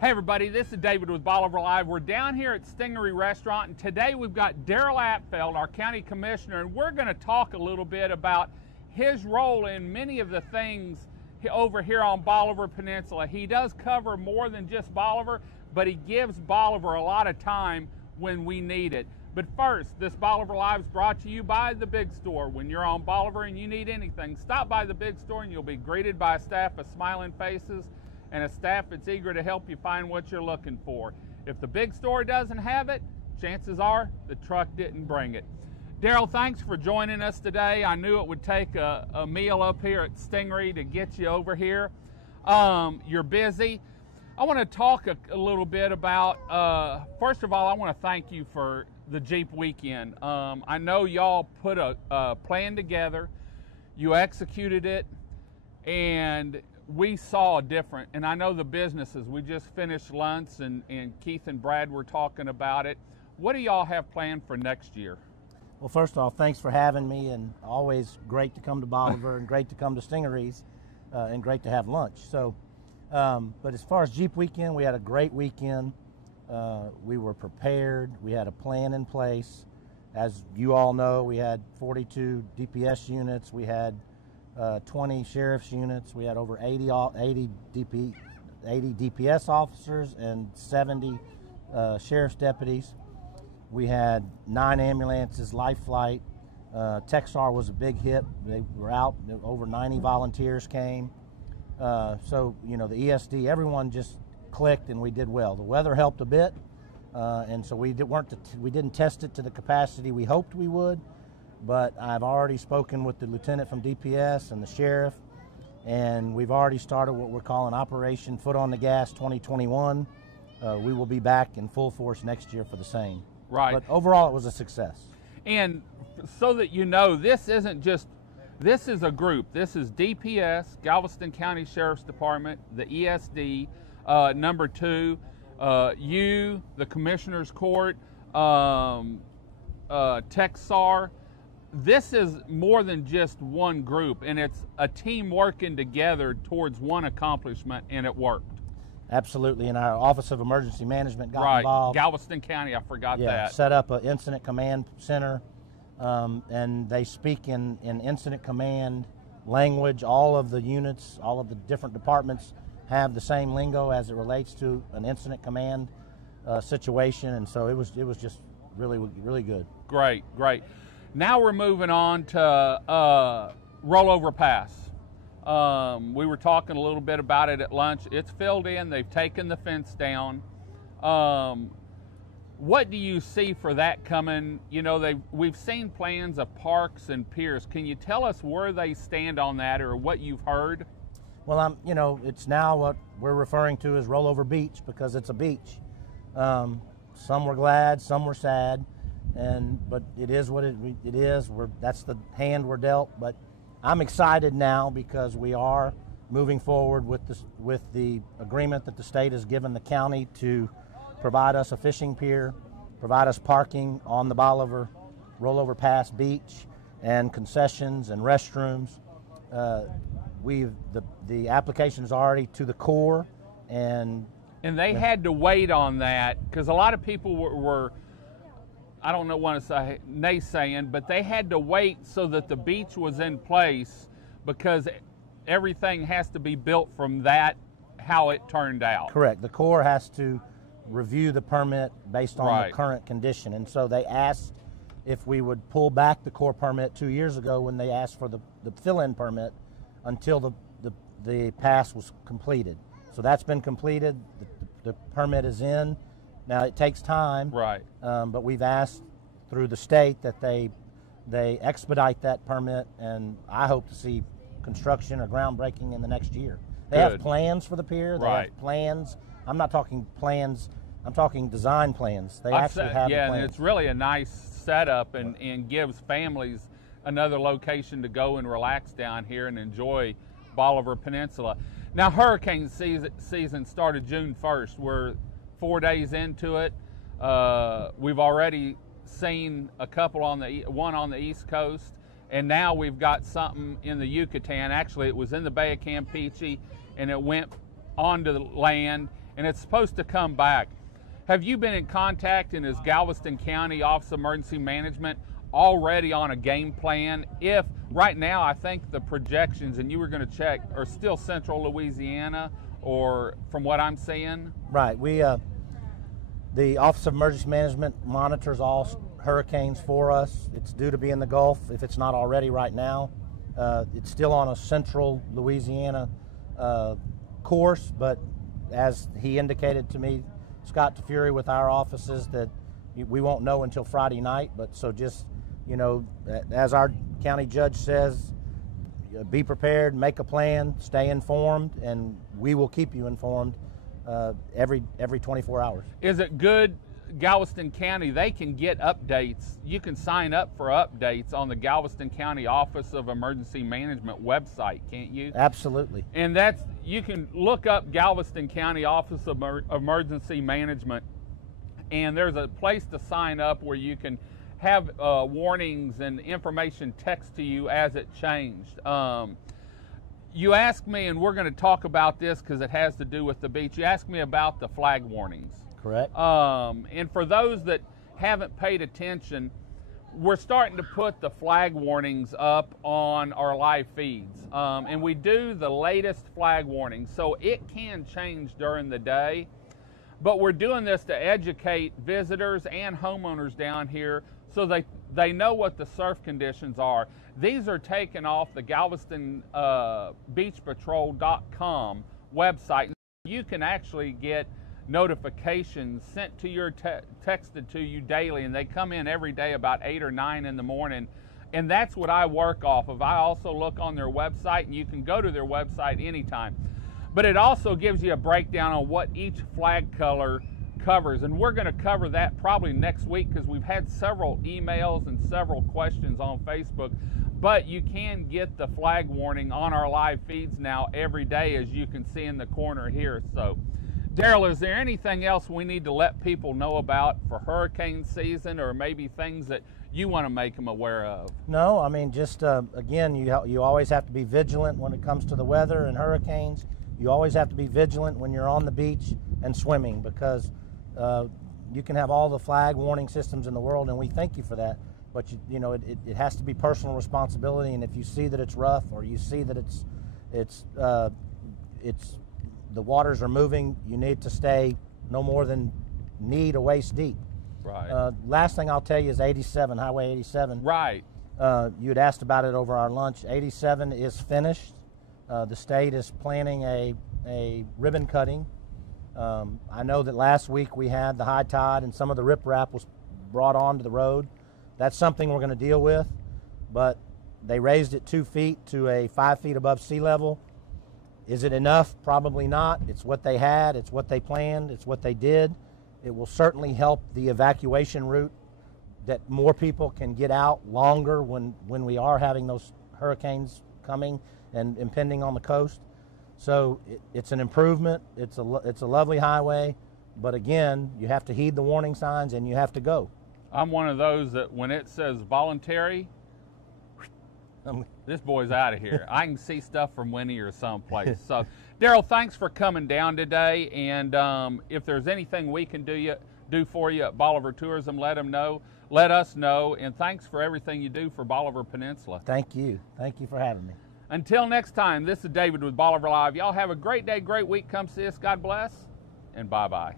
Hey everybody, this is David with Bolivar Live. We're down here at Stingaree Restaurant, and today we've got Darrell Apffel, our county commissioner, and we're going to talk a little bit about his role in many of the things over here on Bolivar Peninsula. He does cover more than just Bolivar, but he gives Bolivar a lot of time when we need it. But first, this Bolivar Live is brought to you by the Big Store. When you're on Bolivar and you need anything, stop by the Big Store and you'll be greeted by a staff of smiling faces and a staff that's eager to help you find what you're looking for. If the Big Store doesn't have it, chances are the truck didn't bring it. Darrell, thanks for joining us today. I knew it would take a meal up here at Stingaree to get you over here. You're busy. I want to talk a little bit about, first of all, I want to thank you for the Jeep weekend. I know y'all put a plan together, you executed it, and we saw different, and I know the businesses, we just finished lunch and Keith and Brad were talking about it. What do y'all have planned for next year? Well, first off, thanks for having me, and always great to come to Bolivar and great to come to Stingaree's and great to have lunch. So, but as far as Jeep weekend, we had a great weekend. We were prepared. We had a plan in place. As you all know, we had 42 DPS units. We had 20 sheriff's units. We had over 80 DPS officers and 70 sheriff's deputies. We had 9 ambulances, Life Flight. Texar was a big hit. They were out. Over 90 volunteers came. So, you know, the ESD, everyone just clicked and we did well. The weather helped a bit, and so we didn't test it to the capacity we hoped we would. But I've already spoken with the lieutenant from DPS and the sheriff, and we've already started what we're calling Operation Foot on the Gas 2021. We will be back in full force next year for the same. Right. But overall, it was a success. And so that you know, this isn't just, this is a group. This is DPS, Galveston County Sheriff's Department, the ESD, number 2, you, the Commissioner's Court, Texar. This is more than just one group, and it's a team working together towards one accomplishment, and it worked. Absolutely, and our Office of Emergency Management got involved. Galveston County, I forgot that. Set up an incident command center, and they speak in incident command language. All of the units, all of the different departments have the same lingo as it relates to an incident command situation, and so it was just really good. Great. Now we're moving on to Rollover Pass. We were talking a little bit about it at lunch. It's filled in. They've taken the fence down. What do you see for that coming? You know, we've seen plans of parks and piers. Can you tell us where they stand on that, or what you've heard? Well, you know, it's now what we're referring to as Rollover Beach because it's a beach. Some were glad, some were sad. But it is what it is. That's the hand we're dealt. But I'm excited now because we are moving forward with the agreement that the state has given the county to provide us a fishing pier, provide us parking on the Bolivar Rollover Pass Beach, and concessions and restrooms. The application is already to the Corps, and they had to wait on that because a lot of people were I don't know what to say, naysaying, but they had to wait so that the beach was in place because everything has to be built from that, how it turned out. Correct. The Corps has to review the permit based on the current condition. And so they asked if we would pull back the Corps permit 2 years ago when they asked for the fill-in permit until the pass was completed. So that's been completed. The permit is in. Now, it takes time, but we've asked through the state that they expedite that permit, and I hope to see construction or groundbreaking in the next year. They have plans for the pier. They have plans. I'm not talking plans. I'm talking design plans. They actually have the plans. And it's really a nice setup and gives families another location to go and relax down here and enjoy Bolivar Peninsula. Now, hurricane season started June 1st. We're 4 days into it. We've already seen a couple one on the East Coast, and now we've got something in the Yucatan. Actually, it was in the Bay of Campeche, and it went onto the land, and it's supposed to come back. Have you been in contact, and is Galveston County Office of Emergency Management already on a game plan? If right now, I think the projections, and you were going to check, are still central Louisiana, or from what I'm seeing? Right. The Office of Emergency Management monitors all hurricanes for us. It's due to be in the Gulf, if it's not already right now. It's still on a central Louisiana course, but as he indicated to me, Scott DeFury with our offices, that we won't know until Friday night. But so just, you know, as our county judge says, be prepared, make a plan, stay informed, and we will keep you informed every 24 hours. Is it good, Galveston County, they can get updates? You can sign up for updates on the Galveston County Office of Emergency Management website, can't you? Absolutely. And that's, you can look up Galveston County Office of Emergency Management, and there's a place to sign up where you can have warnings and information text to you as it changed. You asked me, and we're going to talk about this because it has to do with the beach, you asked me about the flag warnings. Correct. And for those that haven't paid attention, we're starting to put the flag warnings up on our live feeds. And we do the latest flag warnings, so it can change during the day. But we're doing this to educate visitors and homeowners down here so they know what the surf conditions are. These are taken off the Galveston beachpatrol.com website. You can actually get notifications sent to your texted to you daily, and they come in every day about 8 or 9 in the morning, and that's what I work off of. I also look on their website, and you can go to their website anytime, but it also gives you a breakdown on what each flag color covers, and we're going to cover that probably next week because we've had several emails and several questions on Facebook. But you can get the flag warning on our live feeds now every day, as you can see in the corner here. So Darrell, is there anything else we need to let people know about for hurricane season, or maybe things that you want to make them aware of? No, I mean, just again, you always have to be vigilant when it comes to the weather and hurricanes. You always have to be vigilant when you're on the beach and swimming, because you can have all the flag warning systems in the world, and we thank you for that. But you know, it has to be personal responsibility, and if you see that it's rough, or you see that the waters are moving, you need to stay no more than knee to waist deep. Right. Last thing I'll tell you is Highway 87. Right. You had asked about it over our lunch. 87 is finished. The state is planning a ribbon cutting. I know that last week we had the high tide and some of the riprap was brought onto the road. That's something we're going to deal with, but they raised it 2 feet to a 5 feet above sea level. Is it enough? Probably not. It's what they had, it's what they planned, it's what they did. It will certainly help the evacuation route, that more people can get out longer when we are having those hurricanes coming and impending on the coast. So it's an improvement. It's a lovely highway, but again, you have to heed the warning signs and you have to go. I'm one of those that when it says voluntary, this boy's out of here. I can see stuff from Winnie or someplace. So, Darrell, thanks for coming down today. And if there's anything we can do for you at Bolivar Tourism, let us know. And thanks for everything you do for Bolivar Peninsula. Thank you. Thank you for having me. Until next time, this is David with Bolivar Live. Y'all have a great day, great week. Come see us. God bless, and bye-bye.